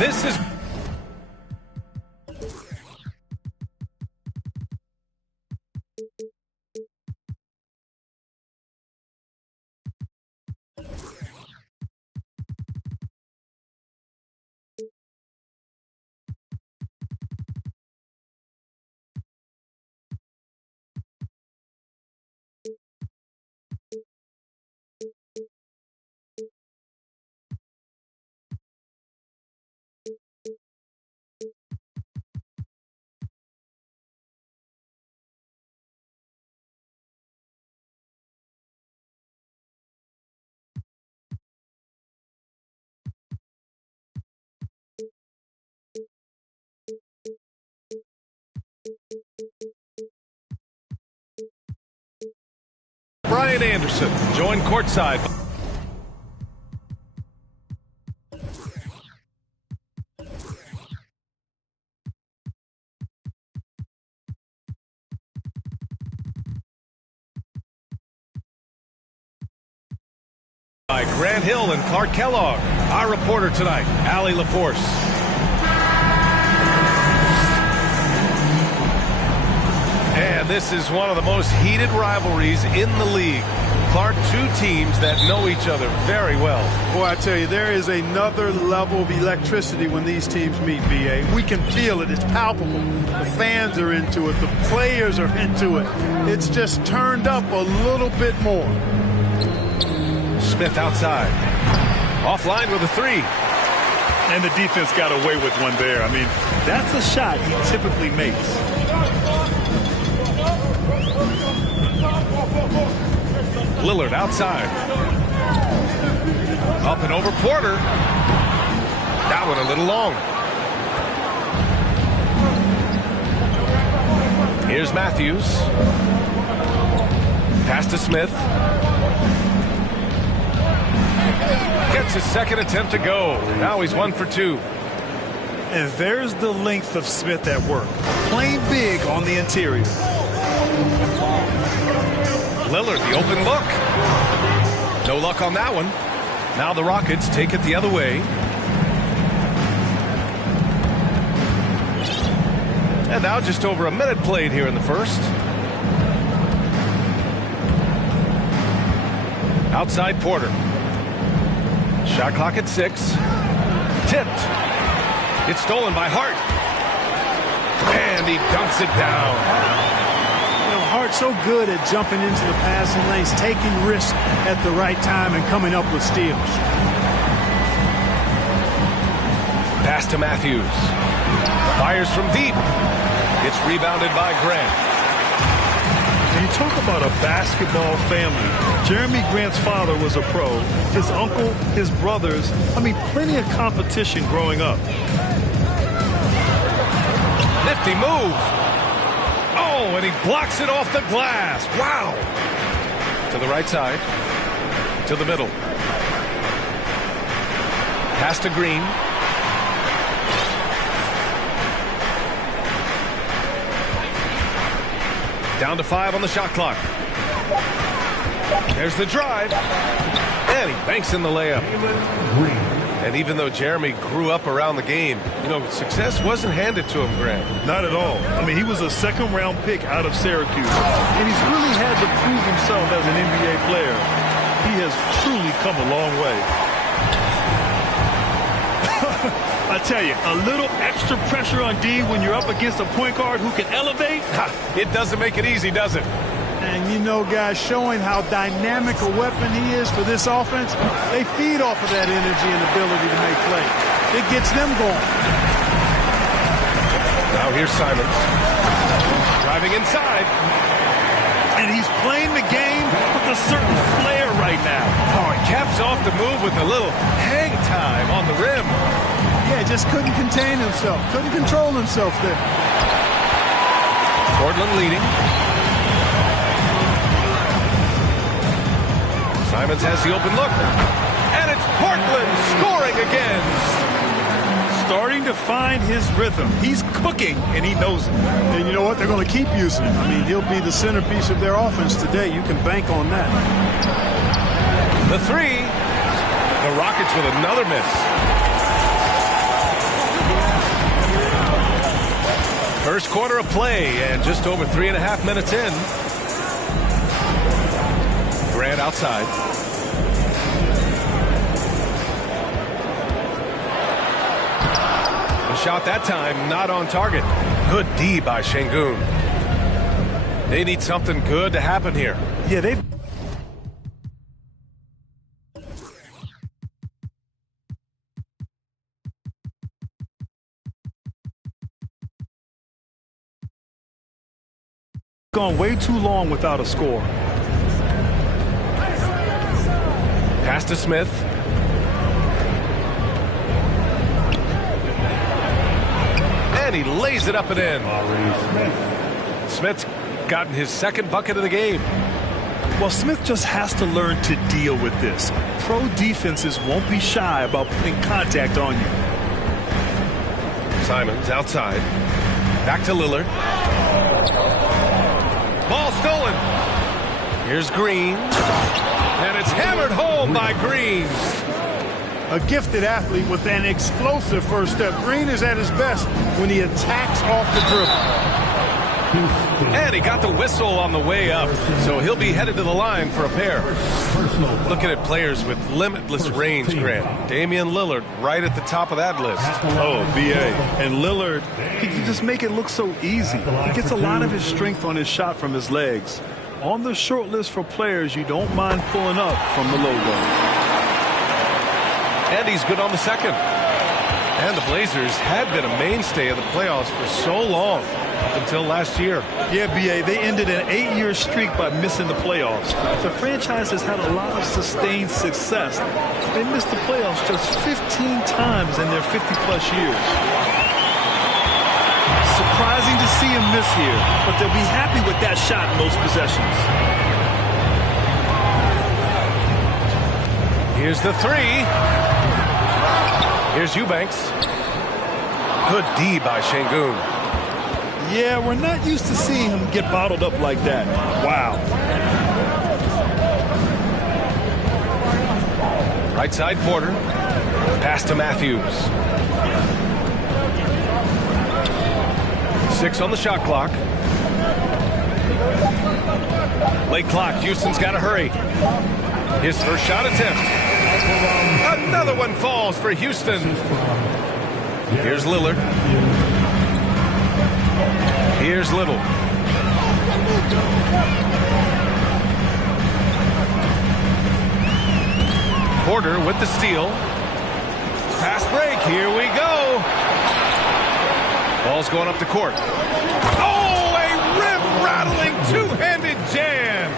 This is Brian Anderson joined courtside. By Grant Hill and Clark Kellogg. Our reporter tonight, Allie LaForce. And this is one of the most heated rivalries in the league. Clark, two teams that know each other very well. Boy, I tell you, there is another level of electricity when these teams meet, B.A. We can feel it. It's palpable. The fans are into it. The players are into it. It's just turned up a little bit more. Smith outside. Offline with a three. And the defense got away with one there. I mean, that's a shot he typically makes. Lillard outside. Up and over Porter. That one a little long. Here's Matthews. Pass to Smith. Gets his second attempt to go. Now he's 1 for 2. And there's the length of Smith at work. Playing big on the interior. Lillard, the open look. No luck on that one. Now the Rockets take it the other way. And now just over a minute played here in the first. Outside Porter. Shot clock at 6. Tipped. It's stolen by Hart. And he dunks it down. Hart so good at jumping into the passing lanes, taking risks at the right time and coming up with steals. Pass to Matthews. Fires from deep. It's rebounded by Grant. When you talk about a basketball family, Jeremy Grant's father was a pro. His uncle, his brothers, I mean, plenty of competition growing up. Nifty move. Oh, and he blocks it off the glass. Wow. To the right side. To the middle. Pass to Green. Down to 5 on the shot clock. There's the drive. And he banks in the layup. And even though Jeremy grew up around the game, you know, success wasn't handed to him, Grant. Not at all. I mean, he was a second-round pick out of Syracuse. And he's really had to prove himself as an NBA player. He has truly come a long way. I tell you, a little extra pressure on D when you're up against a point guard who can elevate. It doesn't make it easy, does it? And, you know, guys, showing how dynamic a weapon he is for this offense, they feed off of that energy and ability to make plays. It gets them going. Now here's Simons. Driving inside. And he's playing the game with a certain flair right now. Oh, off the move with a little hang time on the rim. Yeah, just couldn't contain himself. Couldn't control himself there. Portland leading. Simons has the open look. And it's Portland scoring again. Starting to find his rhythm. He's cooking, and he knows it. And you know what? They're going to keep using him. I mean, he'll be the centerpiece of their offense today. You can bank on that. The three. The Rockets with another miss. First quarter of play, and just over 3.5 minutes in. Grant outside. The shot that time not on target. Good D by Şengün. They need something good to happen here. Yeah, they've gone way too long without a score. Pass to Smith. And he lays it up and in. Smith's gotten his second bucket of the game. Well, Smith just has to learn to deal with this. Pro defenses won't be shy about putting contact on you. Simons outside. Back to Lillard. Ball stolen. Here's Green. And it's hammered home by Green. A gifted athlete with an explosive first step. Green is at his best when he attacks off the dribble. And he got the whistle on the way up, so he'll be headed to the line for a pair. Looking at players with limitless range, Grant. Damian Lillard right at the top of that list. Oh, B.A. And Lillard, he can just make it look so easy. He gets a lot of his strength on his shot from his legs. On the short list for players you don't mind pulling up from the logo. And he's good on the second. And the Blazers had been a mainstay of the playoffs for so long, up until last year. Yeah, B.A., they ended an 8-year streak by missing the playoffs. The franchise has had a lot of sustained success. They missed the playoffs just 15 times in their 50-plus years. Surprising to see him miss here, but they'll be happy with that shot in those possessions. Here's the three. Here's Eubanks. Good D by Şengün. Yeah, we're not used to seeing him get bottled up like that. Wow. Right side Porter. Pass to Matthews. 6 on the shot clock. Late clock. Houston's got to hurry. His first shot attempt. Another one falls for Houston. Here's Lillard. Here's Little. Porter with the steal. Fast break. Here we go. Ball's going up the court. Oh, a rim-rattling two-handed jam.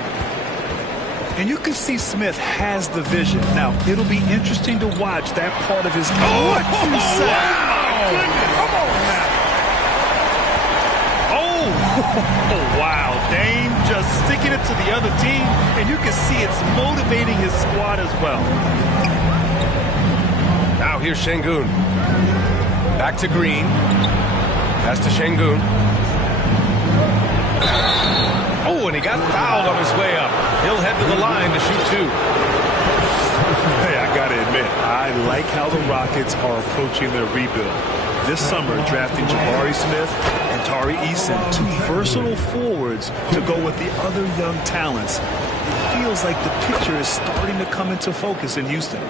And you can see Smith has the vision. Now, it'll be interesting to watch that part of his game. Oh, What you say? wow. Come on now. Oh, wow. Dame just sticking it to the other team, and you can see it's motivating his squad as well. Now here's Şengün. Back to Green. Pass to Şengün. Oh, and he got fouled on his way up. He'll head to the line to shoot two. Hey, I got to admit, I like how the Rockets are approaching their rebuild. This summer, drafting Jabari Smith and Tari Eason, two versatile forwards to go with the other young talents. It feels like the picture is starting to come into focus in Houston.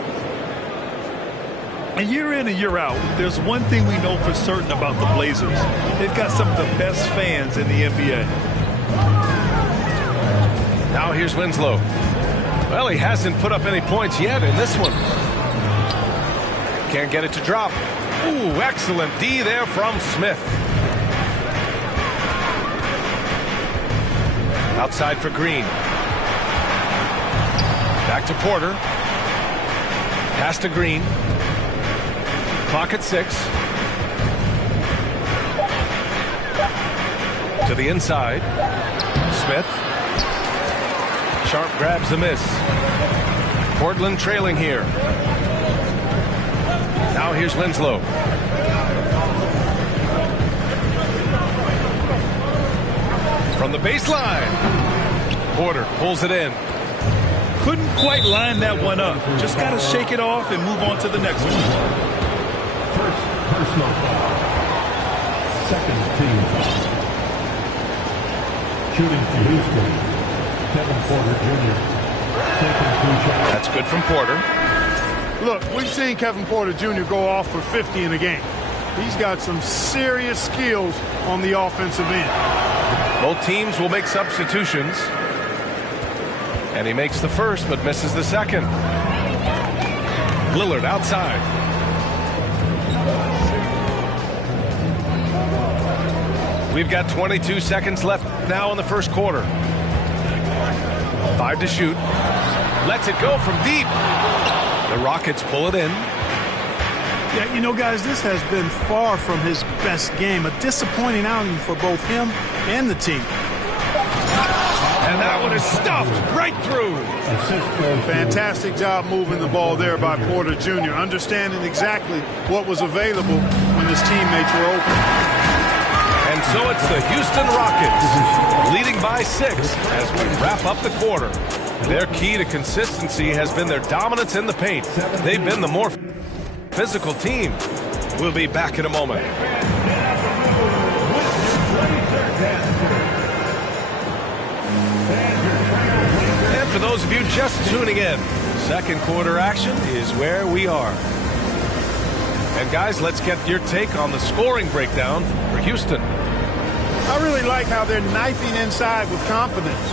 And year in and year out, there's one thing we know for certain about the Blazers. They've got some of the best fans in the NBA. Now here's Winslow. Well, he hasn't put up any points yet in this one. Can't get it to drop. Ooh, excellent D there from Smith. Outside for Green. Back to Porter. Pass to Green. Clock at 6. To the inside. Smith. Sharp grabs the miss. Portland trailing here. Now here's Winslow. From the baseline. Porter pulls it in. Couldn't quite line that one up. Just got to shake it off and move on to the next one. First personal foul. Second team foul. Shooting for Houston, Kevin Porter Jr. taking 2 shots. That's good from Porter. Look, we've seen Kevin Porter Jr. go off for 50 in a game. He's got some serious skills on the offensive end. Both teams will make substitutions. And he makes the first, but misses the second. Lillard outside. We've got 22 seconds left now in the first quarter. 5 to shoot. Lets it go from deep. The Rockets pull it in. Yeah, you know, guys, this has been far from his best game. A disappointing outing for both him and the team. And that one is stuffed right through. Fantastic job moving the ball there by Porter Jr., understanding exactly what was available when his teammates were open. And so it's the Houston Rockets leading by 6 as we wrap up the quarter. Their key to consistency has been their dominance in the paint. They've been the more physical team. We'll be back in a moment. And for those of you just tuning in, second quarter action is where we are. And guys, let's get your take on the scoring breakdown for Houston. I really like how they're knifing inside with confidence.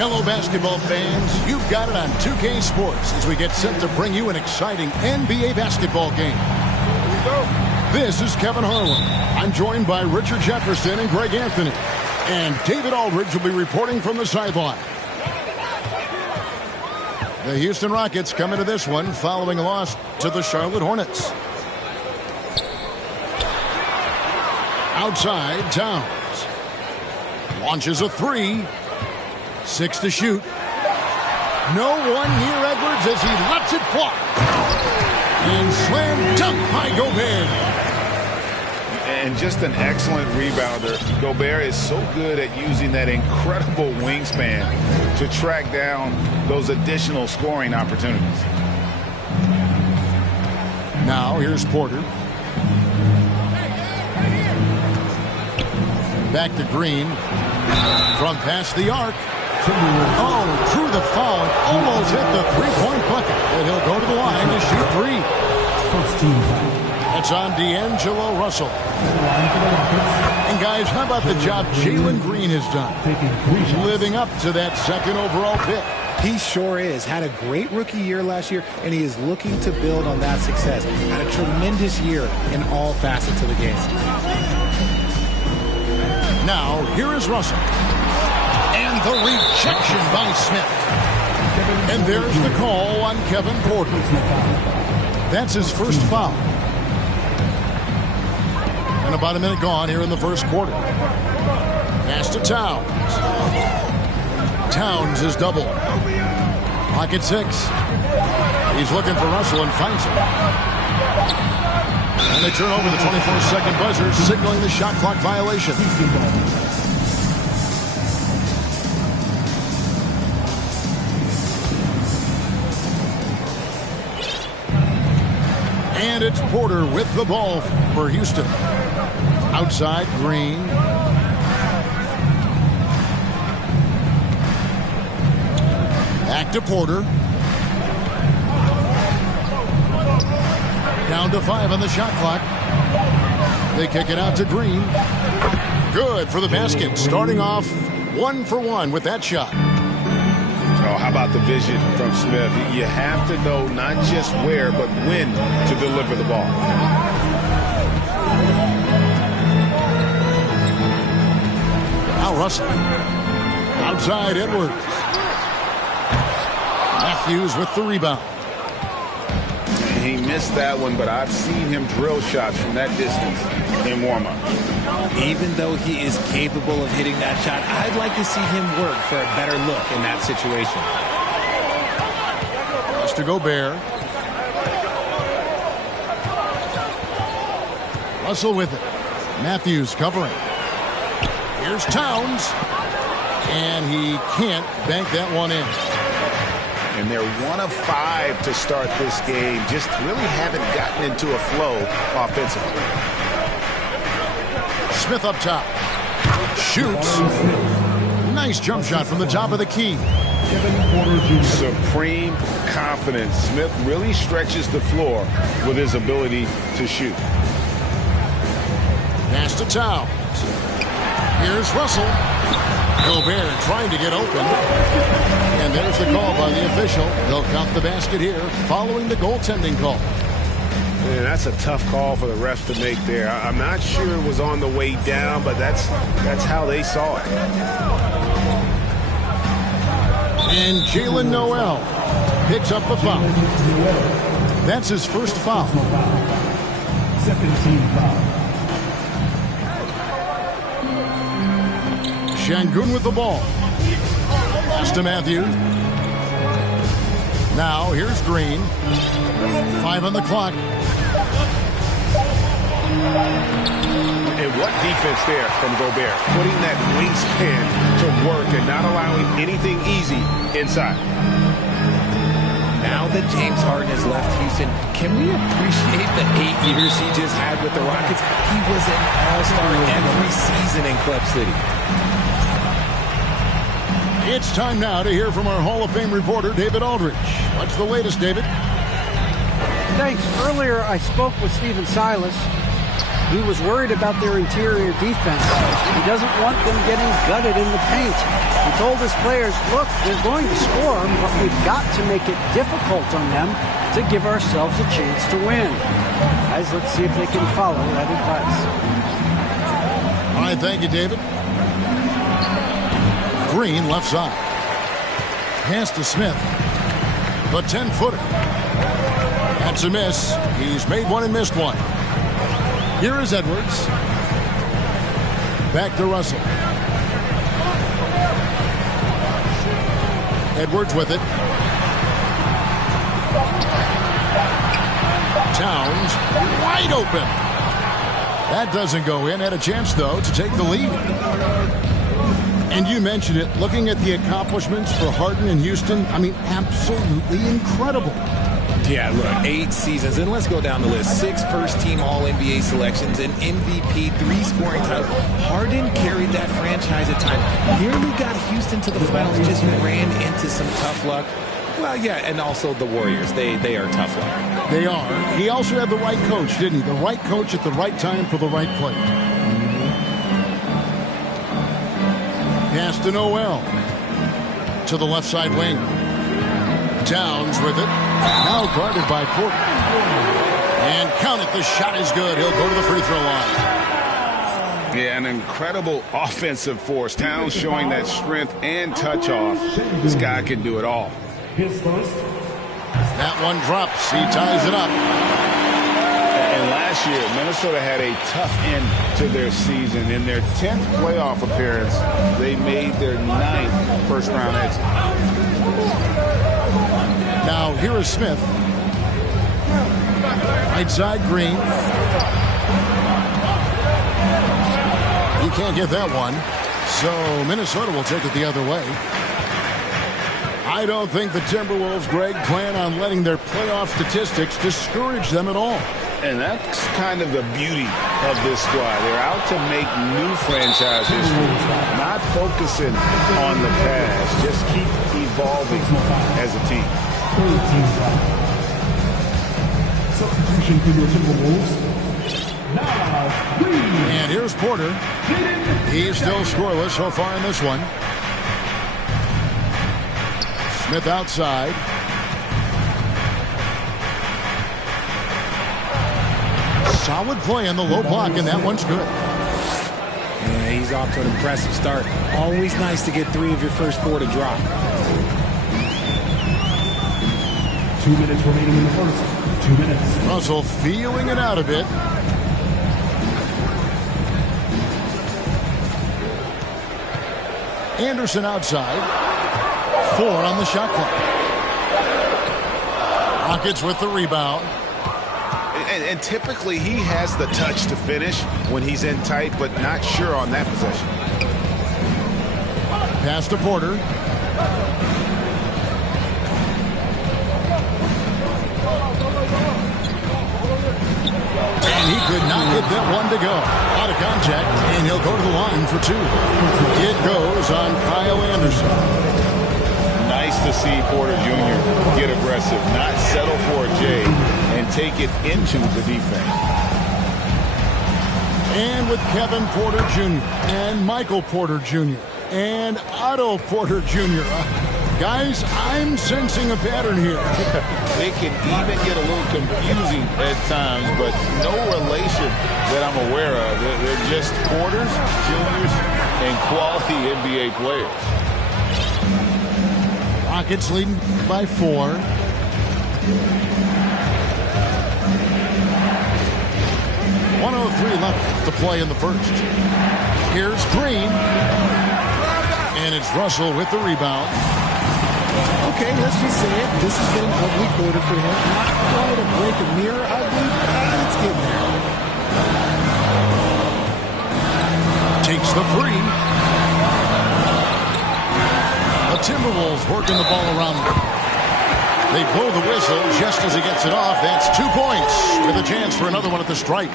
Hello, basketball fans. You've got it on 2K Sports as we get set to bring you an exciting NBA basketball game. Here we go. This is Kevin Harlan. I'm joined by Richard Jefferson and Greg Anthony. And David Aldridge will be reporting from the sideline. The Houston Rockets come into this one following a loss to the Charlotte Hornets. Outside, Towns. Launches a three. 6 to shoot. No one near Edwards as he lets it fly. And slam dunk by Gobert. And just an excellent rebounder. Gobert is so good at using that incredible wingspan to track down those additional scoring opportunities. Now here's Porter. Back to Green. From past the arc. Oh, drew the foul and almost hit the three-point bucket. And he'll go to the line to shoot three. That's on D'Angelo Russell. And guys, how about the job Jalen Green has done? He's living up to that second overall pick. He sure is. Had a great rookie year last year, and he is looking to build on that success. Had a tremendous year in all facets of the game. Now, here is Russell. And the rejection by Smith. And there's the call on Kevin Porter. That's his first foul. And about a minute gone here in the first quarter. Pass to Towns. Towns is double. Clock at 6. He's looking for Russell and finds him. And they turn over the 24-second buzzer, signaling the shot clock violation. And it's Porter with the ball for Houston. Outside, Green. Back to Porter. Down to 5 on the shot clock. They kick it out to Green. Good for the basket. Starting off 1 for 1 with that shot. Oh, how about the vision from Smith? You have to know not just where, but when to deliver the ball. Now Russell. Outside, Edwards. Matthews with the rebound. He missed that one, but I've seen him drill shots from that distance in warm-up. Even though he is capable of hitting that shot, I'd like to see him work for a better look in that situation. Pass to Gobert. Russell with it. Matthews covering. Here's Towns. And he can't bank that one in. And they're 1 of 5 to start this game. Just really haven't gotten into a flow offensively. Smith up top. Shoots. Nice jump shot from the top of the key. Supreme confidence. Smith really stretches the floor with his ability to shoot. Pass to Towns. Here's Russell. Gobert trying to get open. And there's the call by the official. They'll count the basket here following the goaltending call. Man, that's a tough call for the refs to make there. I'm not sure it was on the way down, but that's how they saw it. And Jalen Noel picks up a foul. That's his first foul. Second team foul. Şengün with the ball. Pass to Matthews. Now here's Green. 5 on the clock. And what defense there from Gobert. Putting that wingspan to work and not allowing anything easy inside. Now that James Harden has left Houston, can we appreciate the 8 years he just had with the Rockets? He was an all-star every season in Club City. It's time now to hear from our Hall of Fame reporter, David Aldridge. What's the latest, David? Thanks. Earlier, I spoke with Stephen Silas, He was worried about their interior defense. He doesn't want them getting gutted in the paint. He told his players, look, they're going to score, but we've got to make it difficult on them to give ourselves a chance to win. Guys, let's see if they can follow that advice. All right, thank you, David. Green left side. Pass to Smith. The 10-footer. That's a miss. He's made one and missed one. Here is Edwards. Back to Russell. Edwards with it. Towns wide open. That doesn't go in. Had a chance, though, to take the lead. And you mentioned it, looking at the accomplishments for Harden and Houston, I mean, absolutely incredible. Yeah, look, 8 seasons, and let's go down the list. 6 first-team All-NBA selections, an MVP, 3 scoring titles. Harden carried that franchise at time. Nearly got Houston to the finals, just ran into some tough luck. Well, yeah, and also the Warriors. They are tough luck. They are. He also had the right coach, didn't he? The right coach at the right time for the right play. Pass to Noel. To the left side wing. Towns with it. Now guarded by Porter. And count it. The shot is good. He'll go to the free throw line. Yeah, an incredible offensive force. Towns showing that strength and touch off. This guy can do it all. That one drops. He ties it up. And last year, Minnesota had a tough end to their season. In their 10th playoff appearance, they made their 9th first-round exit. Now, here is Smith. Right side, Green. He can't get that one. So Minnesota will take it the other way. I don't think the Timberwolves, Greg, plan on letting their playoff statistics discourage them at all. And that's kind of the beauty of this squad. They're out to make new franchise history, not focusing on the past. Just keep evolving as a team. Substitution for the Timberwolves. And here's Porter. He's still scoreless so far in this one. Smith outside. Solid play in the low block, and that one's good. Yeah, he's off to an impressive start. Always nice to get 3 of your first 4 to drop. 2 minutes remaining in the first. 2 minutes. Russell feeling it out a bit. Anderson outside. 4 on the shot clock. Rockets with the rebound. And typically he has the touch to finish when he's in tight, but not sure on that possession. Pass to Porter. And he could not get that one to go. Out of contact, and he'll go to the line for 2. It goes on Kyle Anderson. Nice to see Porter Jr. get aggressive, not settle for a J, and take it into the defense. And with Kevin Porter Jr. and Michael Porter Jr. and Otto Porter Jr. Guys, I'm sensing a pattern here. They can even get a little confusing at times, but no relation that I'm aware of. They're just Porters, Juniors, and quality NBA players. Rockets leading by 4. .103 left to play in the first. Here's Green. And it's Russell with the rebound. Okay, let's just say it. This has been an ugly quarter for him. Not quite a break of mirror ugly, but it's getting there. Takes the 3. The Timberwolves working the ball around them. They blow the whistle just as he gets it off. That's 2 points with a chance for another one at the strike.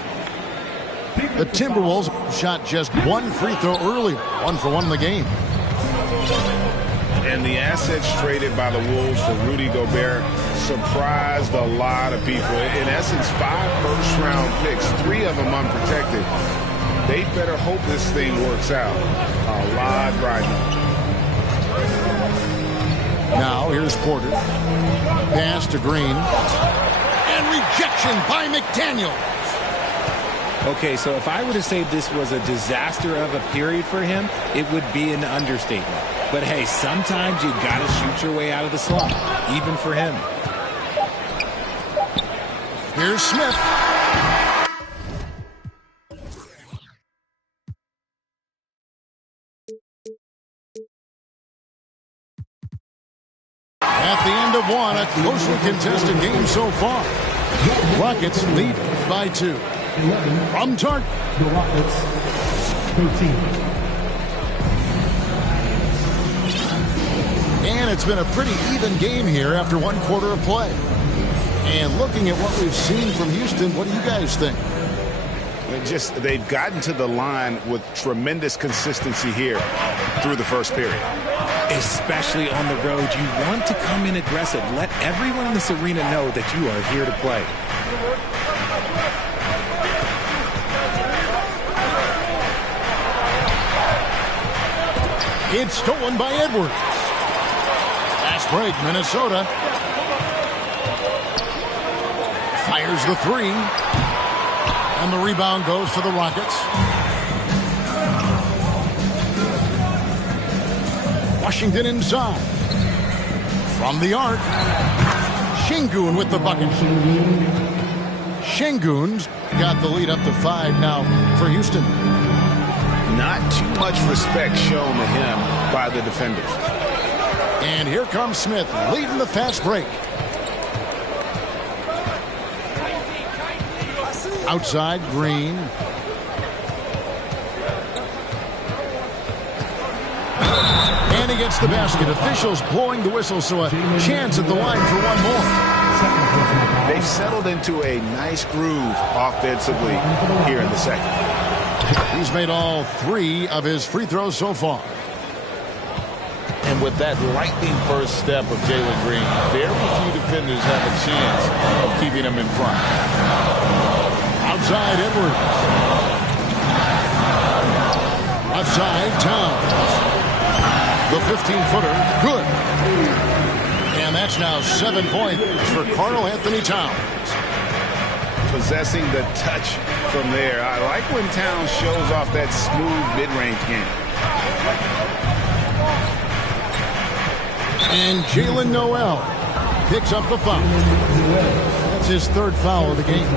The Timberwolves shot just 1 free throw earlier. 1 for 1 in the game. And the assets traded by the Wolves for Rudy Gobert surprised a lot of people. In essence, 5 first-round picks, 3 of them unprotected. They better hope this thing works out. A lot riding on. Now here's Porter. Pass to Green. And rejection by McDaniel. Okay, so if I were to say this was a disaster of a period for him, it would be an understatement. But hey, sometimes you got to shoot your way out of the slump, even for him. Here's Smith. At the end of one, a closely contested game so far. Rockets lead by 2. From Tark. The Rockets, 13. And it's been a pretty even game here after 1 quarter of play. And looking at what we've seen from Houston, what do you guys think? They've gotten to the line with tremendous consistency here through the first period. Especially on the road, you want to come in aggressive. Let everyone in this arena know that you are here to play. It's stolen by Edwards. Fast break, Minnesota. Fires the 3. And the rebound goes to the Rockets. Washington inside. From the arc. Şengün with the bucket. Şengün's got the lead up to 5 now for Houston. Not too much respect shown to him by the defenders. And here comes Smith leading the fast break. Outside, Green. And he gets the basket. Officials blowing the whistle, so a chance at the line for one more. They've settled into a nice groove offensively here in the second. He's made all 3 of his free throws so far. And with that lightning first step of Jalen Green, very few defenders have a chance of keeping him in front. Outside, Edwards. Left side, Towns. The 15-footer, good. And that's now 7 points for Karl Anthony Towns. Possessing the touch from there. I like when Towns shows off that smooth mid-range game. And Jalen Noel picks up the foul. That's his 3rd foul of the game.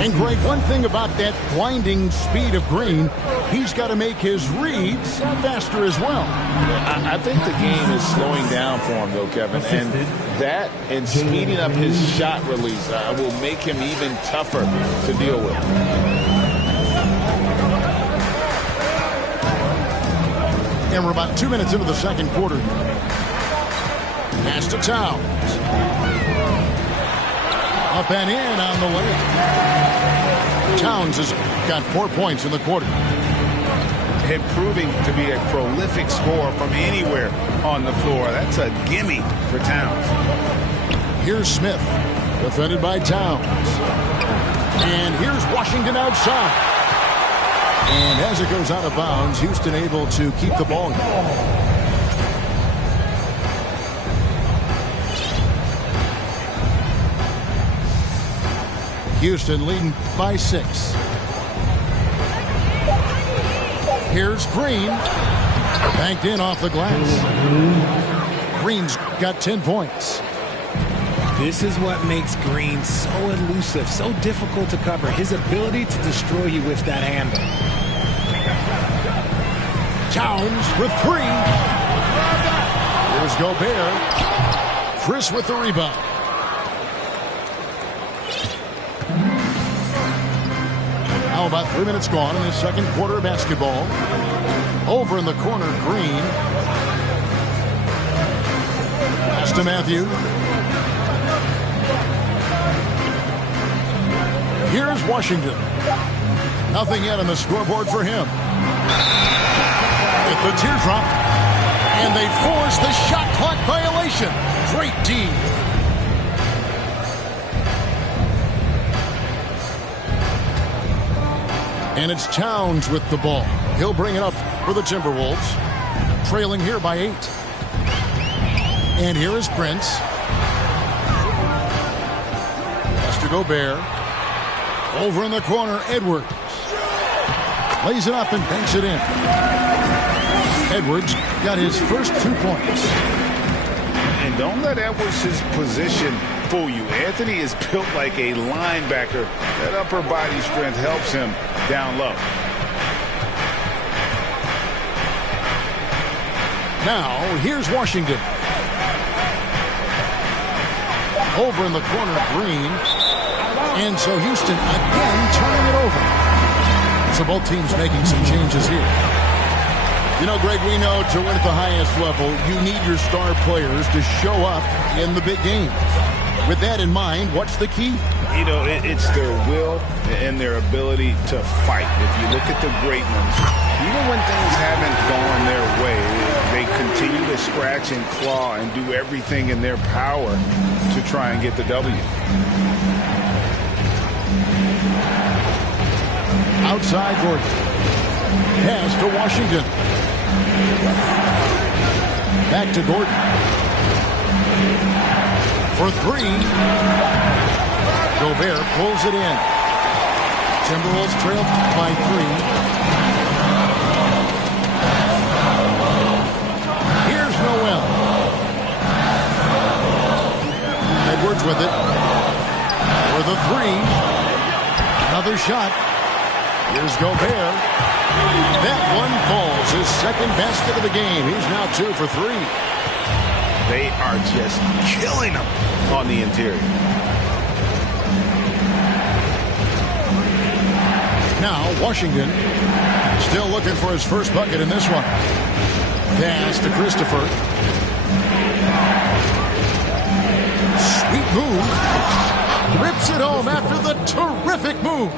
And Greg, one thing about that blinding speed of Green, he's got to make his reads faster as well. I think the game is slowing down for him, though, Kevin. And that and speeding up his shot release will make him even tougher to deal with. And we're about 2 minutes into the second quarter. Pass to Towns. Up and in on the way. Towns has got 4 points in the quarter. And proving to be a prolific scorer from anywhere on the floor. That's a gimme for Towns. Here's Smith, defended by Towns. And here's Washington outside. And as it goes out of bounds, Houston able to keep the ball. Houston leading by 6. Here's Green. Banked in off the glass. Green's got 10 points. This is what makes Green so elusive, so difficult to cover. His ability to destroy you with that handle. Towns for 3. Here's Gobert. Chris with the rebound. Now about 3 minutes gone in the second quarter of basketball. Over in the corner, Green. Pass to Matthew. Here's Washington. Nothing yet on the scoreboard for him. With the teardrop. And they force the shot clock violation. Great D. And it's Towns with the ball. He'll bring it up for the Timberwolves. Trailing here by 8. And here is Prince. Lester Gobert. Over in the corner, Edwards. Lays it up and banks it in. Edwards got his first 2 points. And don't let Edwards' position fool you. Anthony is built like a linebacker. That upper body strength helps him down low. Now, here's Washington. Over in the corner, Green. And so Houston again turning it over. So both teams making some changes here. You know, Greg, we know to win at the highest level, you need your star players to show up in the big games. With that in mind, what's the key? You know, it's their will and their ability to fight. If you look at the great ones, even when things haven't gone their way, they continue to scratch and claw and do everything in their power to try and get the W. Outside Gordon. Pass to Washington. Back to Gordon. For 3. Gobert pulls it in. Timberwolves trail by 3. Here's Noel. Edwards with it. For the 3. Another shot. Here's Gobert. That one falls. His second basket of the game. He's now 2 for 3. They are just killing them on the interior. Now Washington still looking for his first bucket in this one. Pass to Christopher. Sweet move. Rips it home after the terrific move.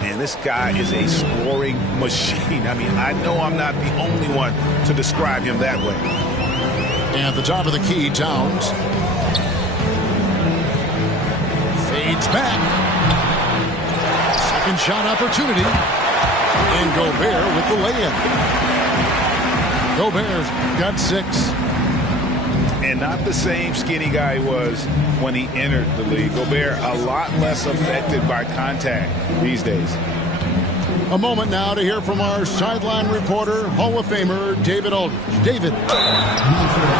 Man, this guy is a scoring machine. I mean, I know I'm not the only one to describe him that way. And at the top of the key, Towns. Fades back. Second shot opportunity. And Gobert with the lay-in. Gobert's got 6. And not the same skinny guy he was when he entered the league. Gobert a lot less affected by contact these days. A moment now to hear from our sideline reporter, Hall of Famer David Aldridge. David.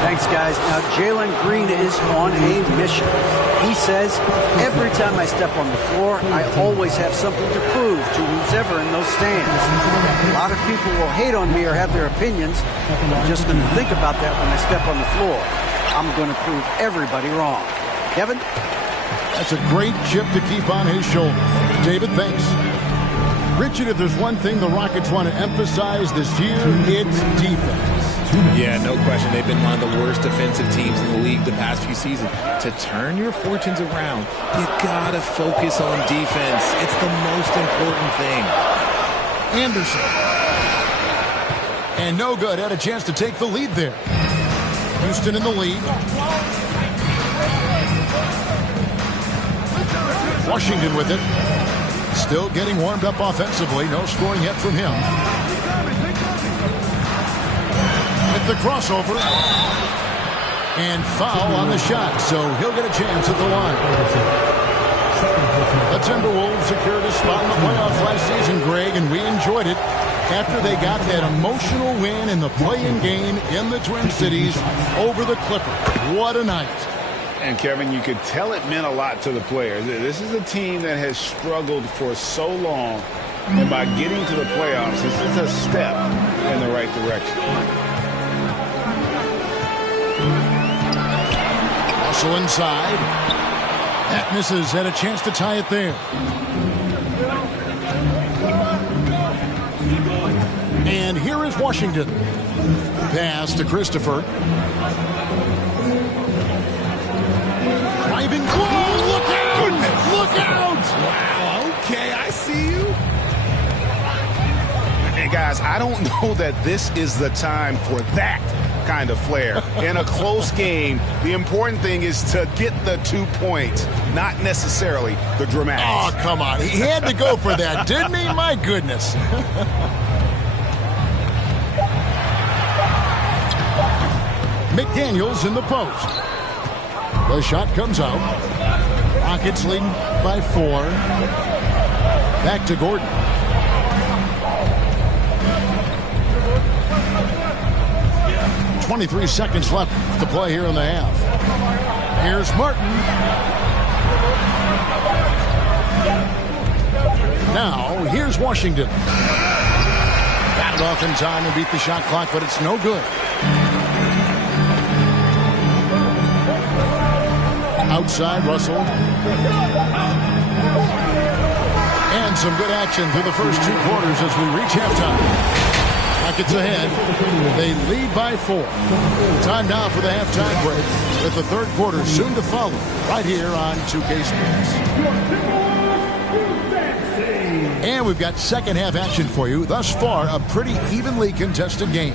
Thanks, guys. Now, Jalen Green is on a mission. He says, every time I step on the floor, I always have something to prove to who's ever in those stands. A lot of people will hate on me or have their opinions. I'm just going to think about that when I step on the floor. I'm going to prove everybody wrong. Kevin? That's a great chip to keep on his shoulder. David, thanks. Richard, if there's one thing the Rockets want to emphasize this year, it's defense. Yeah, no question. They've been one of the worst defensive teams in the league the past few seasons. To turn your fortunes around, you got to focus on defense. It's the most important thing. Anderson. And no good. Had a chance to take the lead there. Houston in the lead. Washington with it. Still getting warmed up offensively. No scoring yet from him. With the crossover. And foul on the shot. So he'll get a chance at the line. The Timberwolves secured a spot in the playoffs last season, Greg, and we enjoyed it after they got that emotional win in the play-in game in the Twin Cities over the Clippers. What a night. And, Kevin, you could tell it meant a lot to the players. This is a team that has struggled for so long, and by getting to the playoffs, this is a step in the right direction. Also inside. That misses. Had a chance to tie it there. And here is Washington. Pass to Christopher. Driving. Whoa, look out! Look out! Wow, okay, I see you. Hey, guys, guys, I don't know that this is the time for that kind of flair. In a close game, the important thing is to get the 2 points, not necessarily the dramatics. Oh, come on. He had to go for that, didn't he? My goodness. McDaniels in the post. The shot comes out. Rockets leading by 4. Back to Gordon. .23 seconds left to play here in the half. Here's Martin. Now, here's Washington. Got it off in time and beat the shot clock, but it's no good. Outside, Russell. And some good action through the first 2 quarters as we reach halftime. Rockets ahead. They lead by 4. Time now for the halftime break, with the third quarter soon to follow, right here on 2K Sports. And we've got second half action for you. Thus far, a pretty evenly contested game.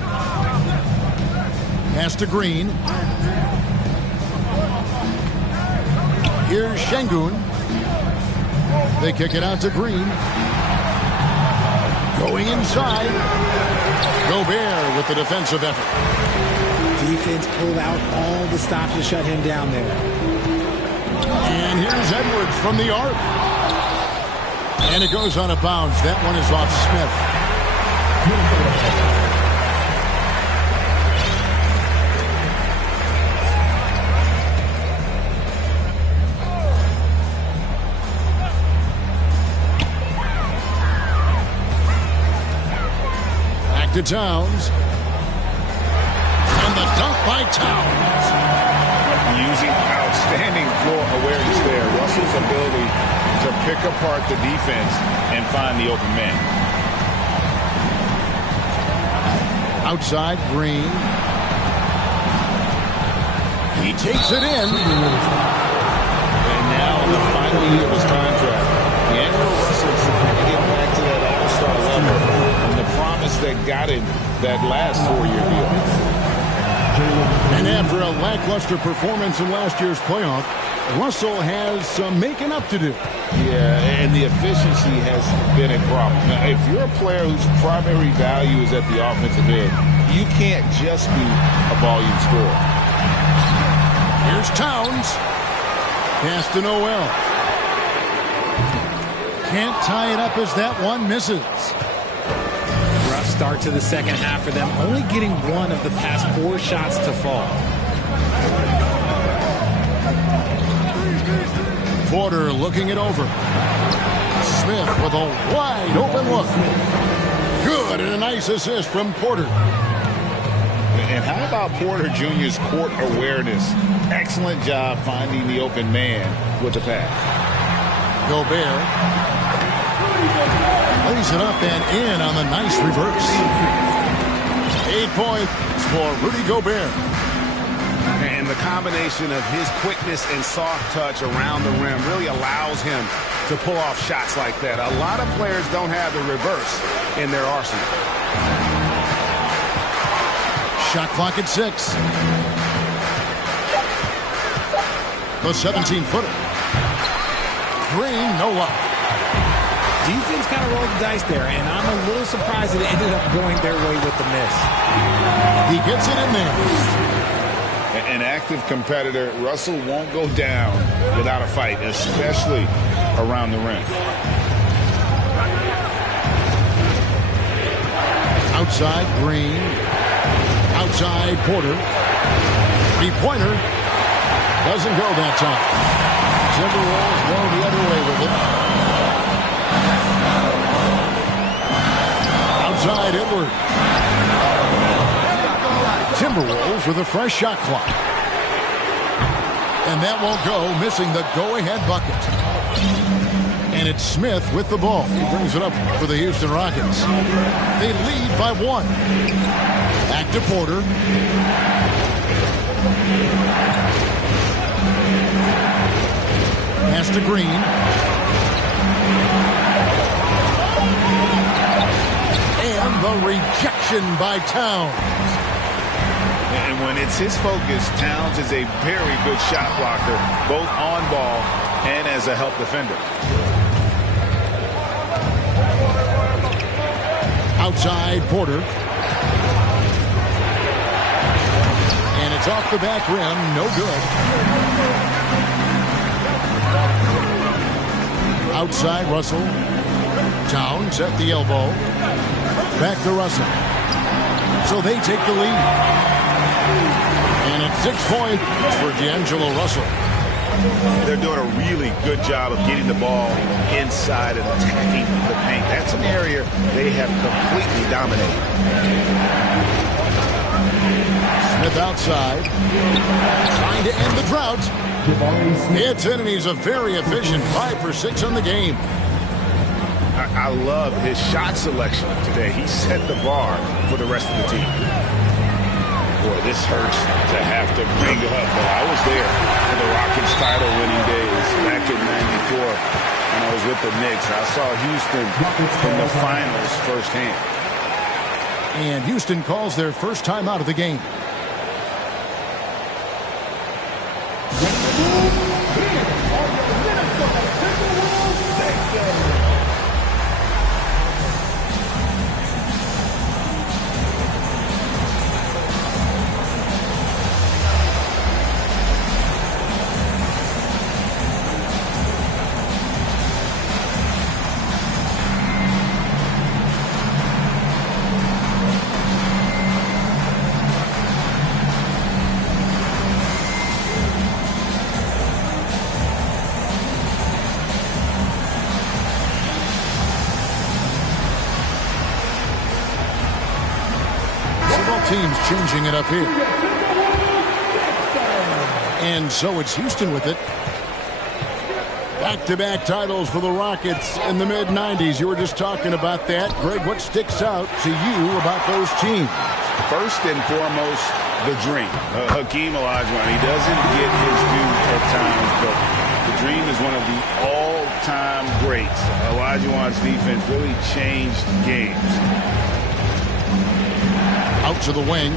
Pass to Green. Here's Şengün. They kick it out to Green. Going inside. Gobert with the defensive effort. Defense pulled out all the stops to shut him down there. And here's Edwards from the arc. And it goes on a bounce. That one is off Smith. To Towns. And the dunk by Towns. Using outstanding floor awareness there. Russell's ability to pick apart the defense and find the open man. Outside, Green. He takes it in. And now in the final year of his contract, D'Angelo Russell trying to get back to that all-star level. Promise that got him that last 4-year deal. And after a lackluster performance in last year's playoff, Russell has some making up to do. Yeah, and the efficiency has been a problem. Now, if you're a player whose primary value is at the offensive end, you can't just be a volume scorer. Here's Towns. Pass to Noel. Can't tie it up as that one misses. Start to the second half for them, only getting 1 of the past 4 shots to fall. Porter looking it over. Smith with a wide open look. Good, and a nice assist from Porter. And how about Porter Jr.'s court awareness? Excellent job finding the open man with the pass. Gobert lays it up and in on the nice reverse. 8 points for Rudy Gobert. And the combination of his quickness and soft touch around the rim really allows him to pull off shots like that. A lot of players don't have the reverse in their arsenal. Shot clock at 6. The 17-footer. Green, no luck. Defense kind of rolled the dice there, and I'm a little surprised that it ended up going their way with the miss. He gets it in there. An active competitor, Russell won't go down without a fight, especially around the rim. Outside, Green. Outside, Porter. 3-pointer. Doesn't go that time. Timberwolves go the other way with it. Outside, Edward. Timberwolves with a fresh shot clock. And that won't go, missing the go-ahead bucket. And it's Smith with the ball. He brings it up for the Houston Rockets. They lead by 1. Back to Porter. Pass to Green. And The rejection by Towns. And when it's his focus, Towns is a very good shot blocker, both on ball and as a help defender. Outside Porter. And it's off the back rim. No good. Outside Russell. Towns at the elbow. Back to Russell. So they take the lead. And it's 6 points for D'Angelo Russell. They're doing a really good job of getting the ball inside and attacking the paint. That's an area they have completely dominated. Smith outside. Trying to end the drought. It's in, and he's a very efficient 5 for 6 on the game. I love his shot selection today. He set the bar for the rest of the team. Boy, this hurts to have to bring up, but I was there for the Rockets title-winning days back in '94 when I was with the Knicks. I saw Houston in the finals firsthand. And Houston calls their first time out of the game. Teams changing it up here. And so it's Houston with it. Back-to-back titles for the Rockets in the mid-90s. You were just talking about that. Greg, what sticks out to you about those teams? First and foremost, the dream. Hakeem Olajuwon, he doesn't get his due at times, but the dream is one of the all-time greats. Olajuwon's defense really changed games. Out to the wing.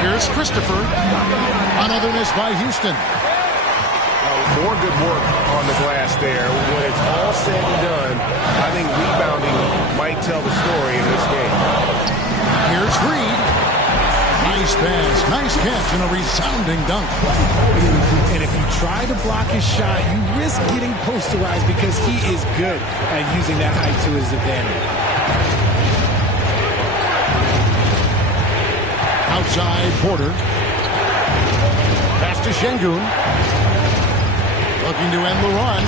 Here's Christopher. Another miss by Houston. More good work on the glass there. When it's all said and done, I think rebounding might tell the story in this game. Here's Reed. Nice pass, nice catch, and a resounding dunk. And if you try to block his shot, you risk getting posterized because he is good at using that height to his advantage. Outside Porter. Pass to Şengün. Looking to end the run.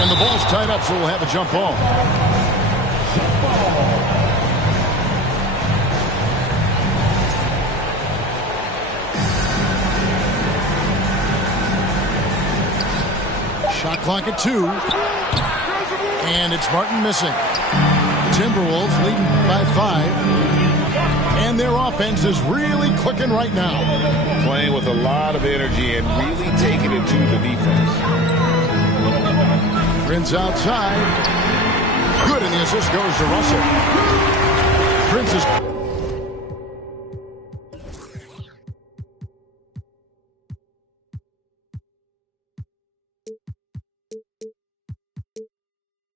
And the ball's tied up, so we'll have a jump ball. Shot clock at 2. And it's Martin missing. Timberwolves leading by 5. And their offense is really clicking right now. Playing with a lot of energy and really taking it to the defense. Prince outside. Good, and the assist goes to Russell. Prince is...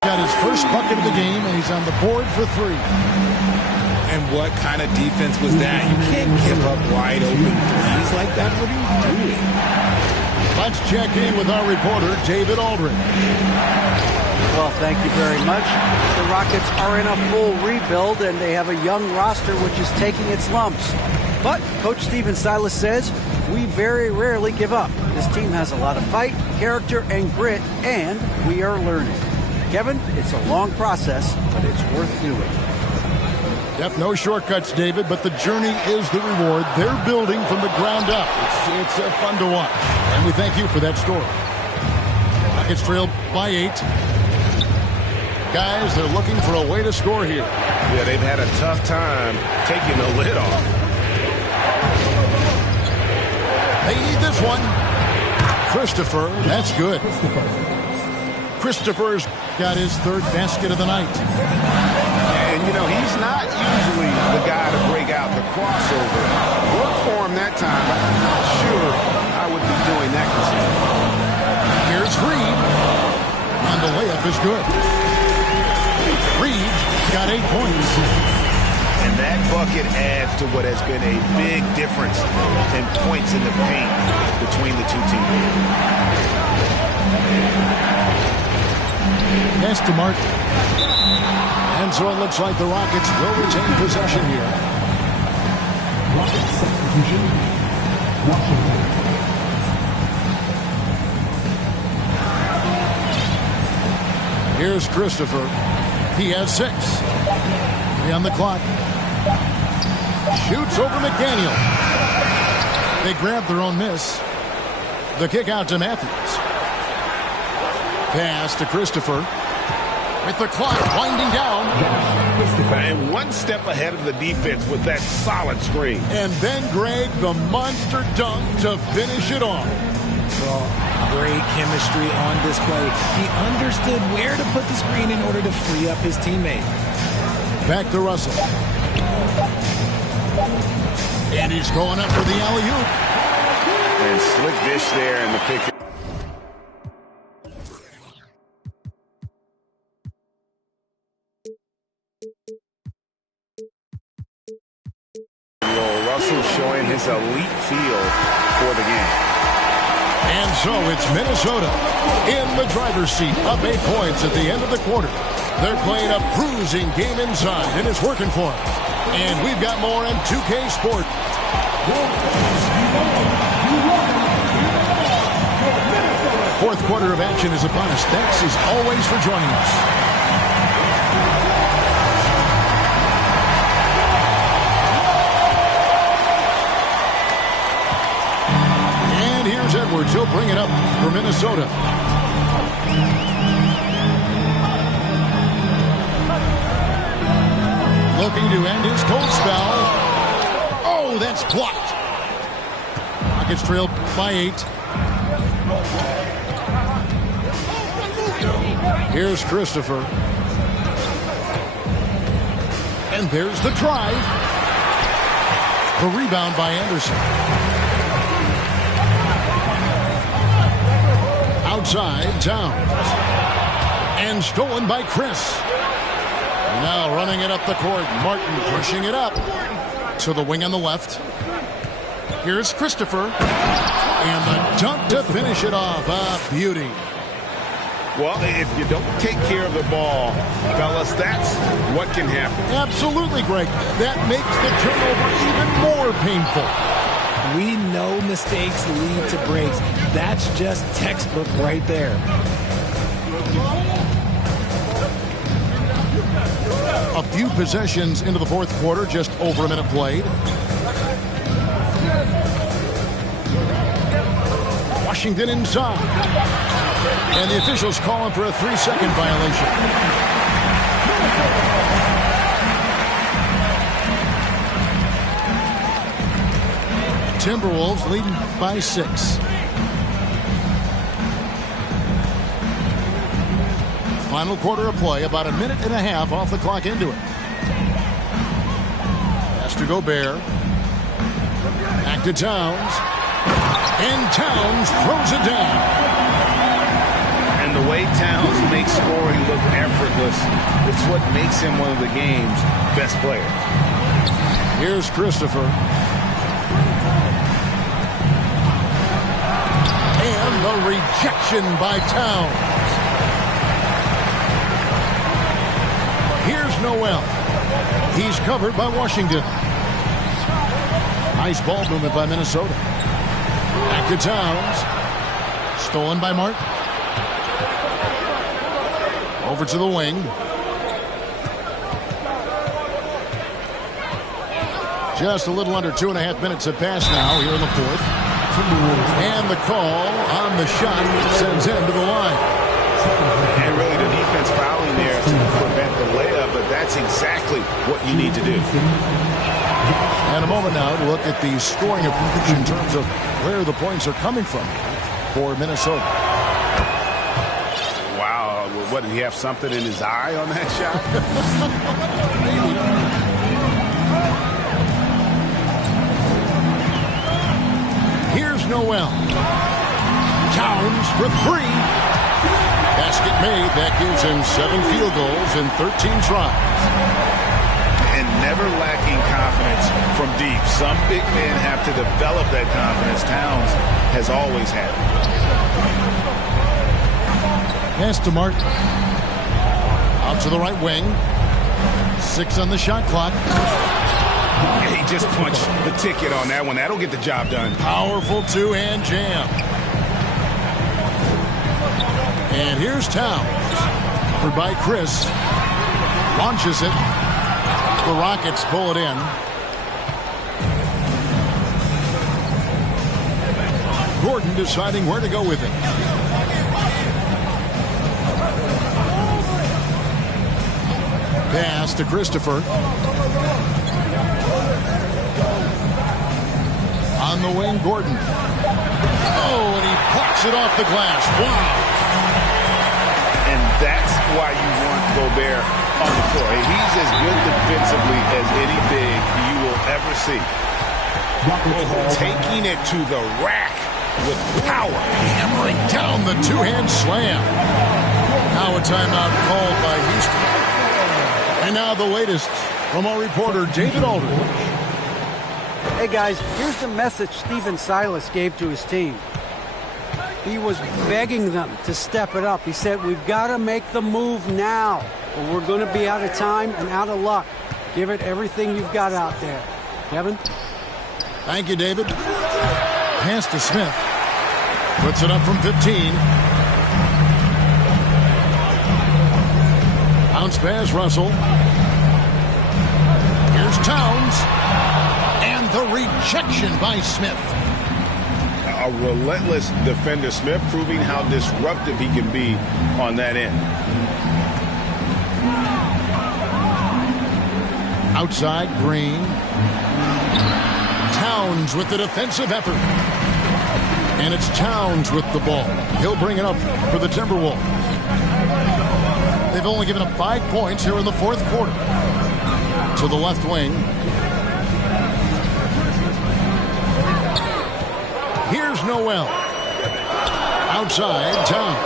got his first bucket of the game, and he's on the board for 3. And what kind of defense was that? You can't give up wide open threes like that. What are you doing? Let's check in with our reporter, David Aldridge. Well, thank you very much. The Rockets are in a full rebuild, and they have a young roster which is taking its lumps. But Coach Stephen Silas says, we very rarely give up. This team has a lot of fight, character, and grit, and we are learning. Kevin, it's a long process, but it's worth doing. Yep, no shortcuts, David, but the journey is the reward. They're building from the ground up. It's fun to watch, and we thank you for that story. Rockets trail by 8. Guys, they're looking for a way to score here. Yeah, they've had a tough time taking the lid off. They need this one. Christopher, that's good. Christopher's got his 3rd basket of the night. And And, you know, he's not usually the guy to break out the crossover. Work for him that time. I'm not sure I would be doing that consistently. Here's Reed. And the layup is good. Reed got 8 points. And that bucket adds to what has been a big difference in points in the paint between the two teams. Pass to Martin. And so it looks like the Rockets will retain possession here. Rockets substitution. Washington. Here's Christopher. He has 6. 3 on the clock. Shoots over McDaniel. They grab their own miss. The kick out to Matthews. Pass to Christopher. With the clock winding down. And one step ahead of the defense with that solid screen. And then Greg, the monster dunk to finish it off. Well, great chemistry on display. He understood where to put the screen in order to free up his teammate. Back to Russell. And he's going up for the alley-oop. And slick dish there in the pick. Russell showing his elite feel for the game. And so it's Minnesota in the driver's seat, up 8 points at the end of the quarter. They're playing a bruising game inside, and it's working for them. And we've got more on 2K Sport. Fourth quarter of action is upon us. Thanks as always for joining us. Edwards, he'll bring it up for Minnesota. Looking to end his cold spell. Oh, that's blocked. Rockets trailed by 8. Here's Christopher. And there's the drive. The rebound by Anderson. Outside, Towns. And stolen by Chris. Now running it up the court. Martin pushing it up to the wing on the left. Here's Christopher. And the dunk to finish it off. A beauty. Well, if you don't take care of the ball, fellas, that's what can happen. Absolutely, Greg. That makes the turnover even more painful. We know mistakes lead to breaks. That's just textbook right there. A few possessions into the fourth quarter, just over a minute played. Washington inside. And the officials calling for a 3-second violation. Timberwolves leading by 6. Final quarter of play, about a minute and a half off the clock into it. Pass to Gobert. Back to Towns. And Towns throws it down. And the way Towns makes scoring look effortless, it's what makes him one of the game's best players. Here's Christopher. And the rejection by Towns. Here's Noel. He's covered by Washington. Nice ball movement by Minnesota. Back to Towns. Stolen by Martin. Over to the wing. Just a little under 2.5 minutes have passed now here in the fourth. And the call on the shot sends him to the line. And really the defense fouling there to prevent the layup, but that's exactly what you need to do. And a moment now to look at the scoring approach in terms of where the points are coming from for Minnesota. Wow, What, did he have something in his eye on that shot? Here's Noel. Towns for 3. Basket made. That gives him 7 field goals in 13 tries. And never lacking confidence from deep. Some big men have to develop that confidence. Towns has always had it. Pass to Martin. Out to the right wing. 6 on the shot clock. He just punched the ticket on that one. That'll get the job done. Powerful two-hand jam. And here's Towns. Covered by Chris. Launches it. The Rockets pull it in. Gordon deciding where to go with it. Pass to Christopher. On the wing, Gordon. Oh, and he plucks it off the glass. Wow. And that's why you want Gobert on the floor. He's as good defensively as any big you will ever see. Taking it to the rack with power. Hammering down the two-hand slam. Now a timeout called by Houston. And now the latest from our reporter, David Aldridge. Hey, guys, here's the message Stephen Silas gave to his team. He was begging them to step it up. He said, we've got to make the move now, or we're going to be out of time and out of luck. Give it everything you've got out there. Kevin? Thank you, David. Pass to Smith. Puts it up from 15. Bounce pass, Russell. Here's Towns. And the rejection by Smith. A relentless defender. Smith proving how disruptive he can be on that end. Outside, Green. Towns with the defensive effort. And it's Towns with the ball. He'll bring it up for the Timberwolves. They've only given up 5 points here in the fourth quarter. To the left wing. Here's Noel. Outside, Towns.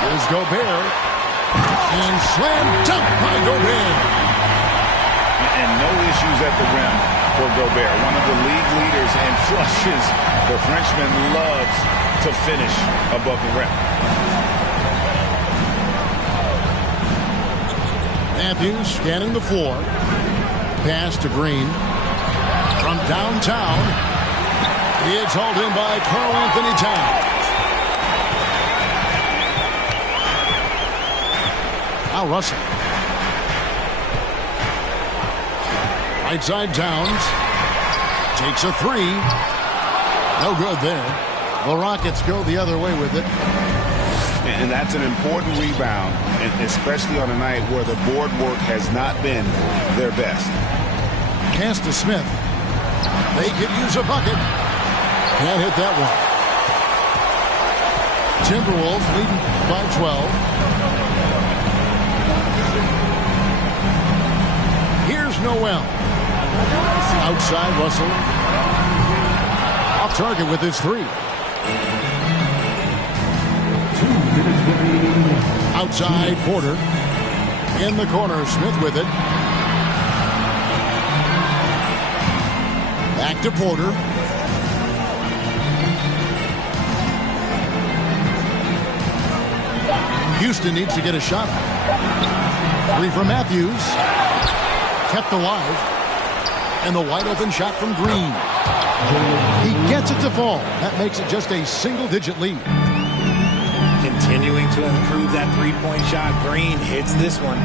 Here's Gobert. And slam dunk by Gobert. And no issues at the rim for Gobert. One of the league leaders in flushes. The Frenchman loves to finish above the rim. Matthews scanning the floor. Pass to Green. From downtown. It's hauled in by Karl Anthony Towns. Now Russell. Right side Towns. Takes a 3. No good there. The Rockets go the other way with it. And that's an important rebound, and especially on a night where the board work has not been their best. Pass to Smith. They could use a bucket. Can't hit that one. Timberwolves leading by 12. Here's Noel. Outside Russell. Off target with his 3. Outside Porter. In the corner, Smith with it. Back to Porter. Houston needs to get a shot. 3 from Matthews. Kept alive. And the wide open shot from Green. He gets it to fall. That makes it just a single-digit lead. Continuing to improve that three-point shot. Green hits this one.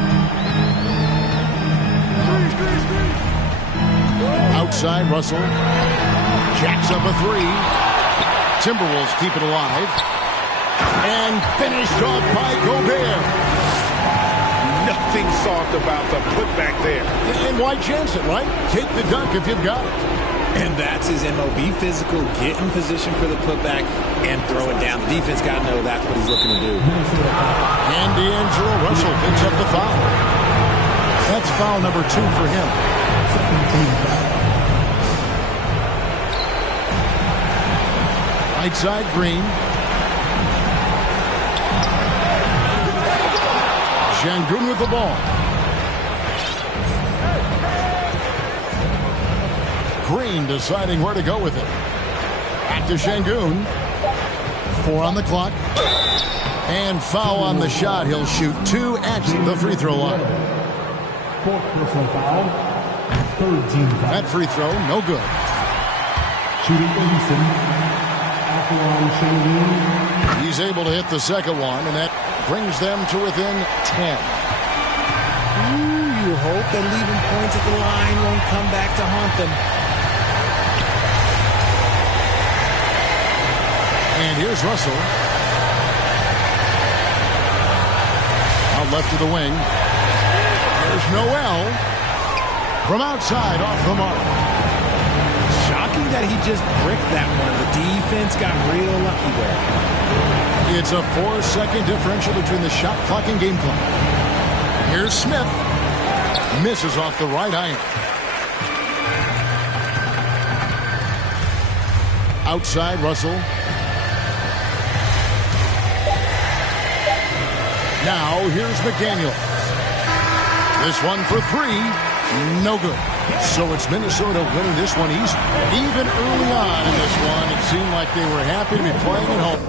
Outside Russell. Jacks up a 3. Timberwolves keep it alive. And finished off by Gobert. Nothing soft about the putback there. And why chance it, right? Take the dunk if you've got it. And that's his MO. Be physical, get in position for the putback, and throw it down. The defense got to know that's what he's looking to do. And D'Angelo Russell picks up the foul. That's foul number 2 for him. Right side, Green. Şengün with the ball. Green deciding where to go with it. Back to Şengün. 4 on the clock. And foul on the shot. He'll shoot 2 at the free throw line. Fourth personal foul. Third team foul. That free throw, no good. Shooting Eason. After Şengün. He's able to hit the second one, and that brings them to within 10. You hope that leaving points at the line won't come back to haunt them. And here's Russell. Out left to the wing. There's Noel. From outside, off the mark. Shocking that he just bricked that one. The defense got real lucky there. It's a 4-second differential between the shot clock and game clock. Here's Smith. Misses off the right iron. Outside, Russell. Now, here's McDaniels. This one for 3. No good. So it's Minnesota winning this one easy. Even early on in this one, it seemed like they were happy to be playing at home.